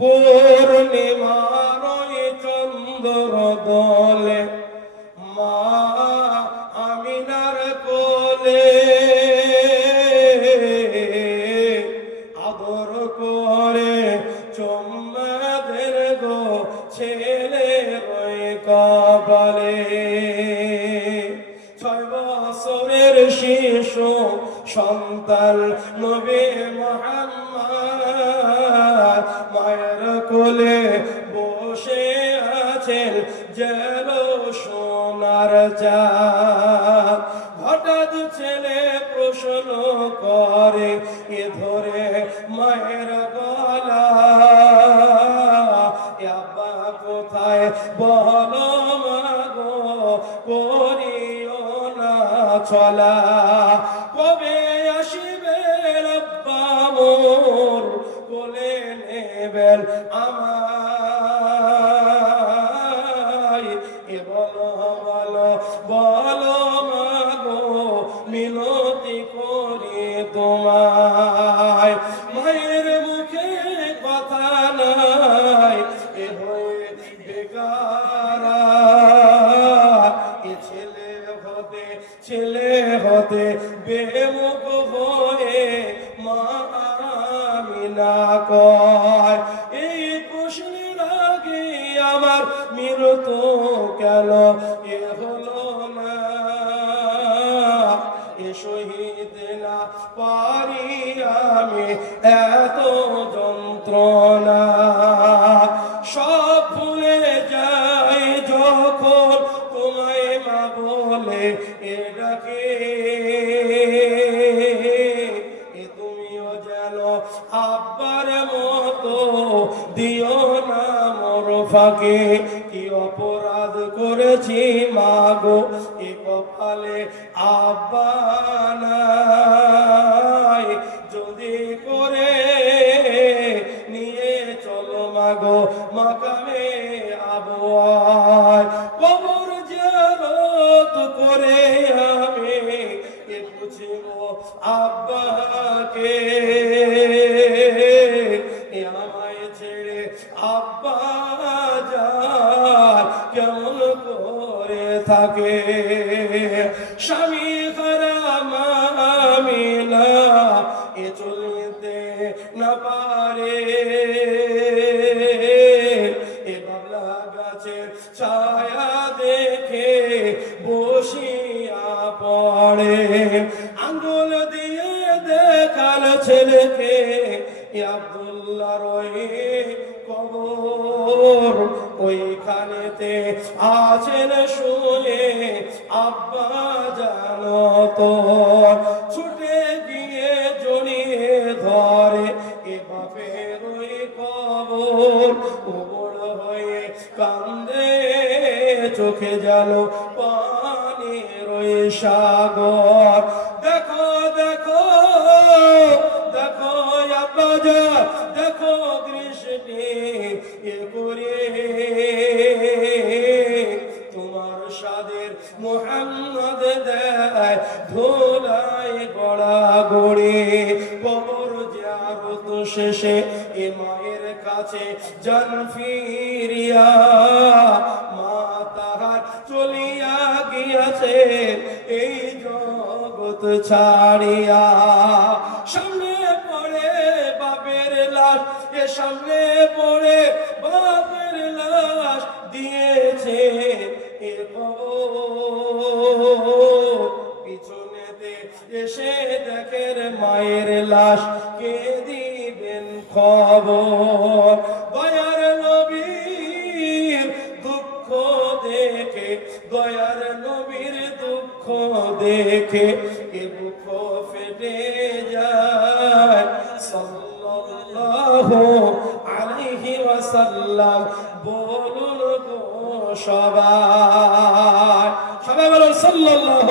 পূর্ণিমার ওই চন্দ্র দলে মা আমিনার কোলে আদর করে চুম্মাদের গো ছেলে ওই কপালে। 6 বছরের শিশু সন্তান নবী মুহাম্মদ মায়ের কোলে বসে আছেন যেন সোনার চাঁদ। হঠাৎ ছেলে প্রশ্ন করে এ ধরে মায়ের গলা, আব্বা কোথায় বলো মাগো করিও না চলা, কবে আসিবে আব্বা মোর কোলে নেবেন আমায়, এ বলো বলো বলো মাগো মিনতি করি তোমায়। মায়ের মুখে কথা নাই এ হয়ে বেগারা, এ ছেলে হতে বেমুখ হয়ে মা আমিনা কয়, এই প্রশ্নের আগে আমার মৃত্যু কেন এ হলো না, এ শহীদ না পারি আমি এত যন্ত্রণা। সব ভুলে যাই যখন তোমায় মা বলে এ ডাকে, এ তুমিও যেন আব্বার মতো দিও না মোর ফাঁকে। কি অপরাধ করেছি মাগো এ কপালে আব্বা নাই, যদি করে নিয়ে চলো মাগো মাকামে আবওয়ায়। কবর জিয়ারত করে আমি এ বুঝিব আব্বাকে, আমায় ছেড়ে আব্বা যার কেমন করে থাকে। স্বামী হারাম আমিনা এ চলতে না পারে, এ বাবলা গাছের ছায়া দেখে বসিয়া পড়ে, আঙ্গুল দিয়ে দেখাল ছেলেকে আব্দুল্লাহর ওই কবর, ওইখানেতে আছেন শুয়ে আব্বা জানো তো। ছুটে গিয়ে জড়িয়ে ধরে এ বাপের ওই কবর, ওবড় হয়ে কান্দে চোখে জালো পানির ওই সাগর। দেখো দেখো দেখো আব্বা যা দেখো দৃষ্টি এ করে, তোমার সাদের মুহাম্মদ দেয় ধুলাই গড়া গড়ে। কবর জিয়ারত শেষে এ মায়ের কাছে জান ফিরিয়া, মা তাহার চলিয়া গিয়াছে এই জগৎ ছাড়িয়া। সামনে পড়ে বাপের লাশ, এ সামনে পড়ে বাপের লাশ দিয়েছে এ কবর, পিছনেতে এসে দেখের মায়ের লাশ কে দিবেন খবর। দয়ার নবীর দুঃখ দেখে, দয়ার নবীর দুঃখ দেখে এ বুক ফেটে যায়। সাল্লাল্লাহু আলাইহি ওয়াসাল্লাম বলুন গো সবাই, সবাই বলুন সাল্লাল্লাহু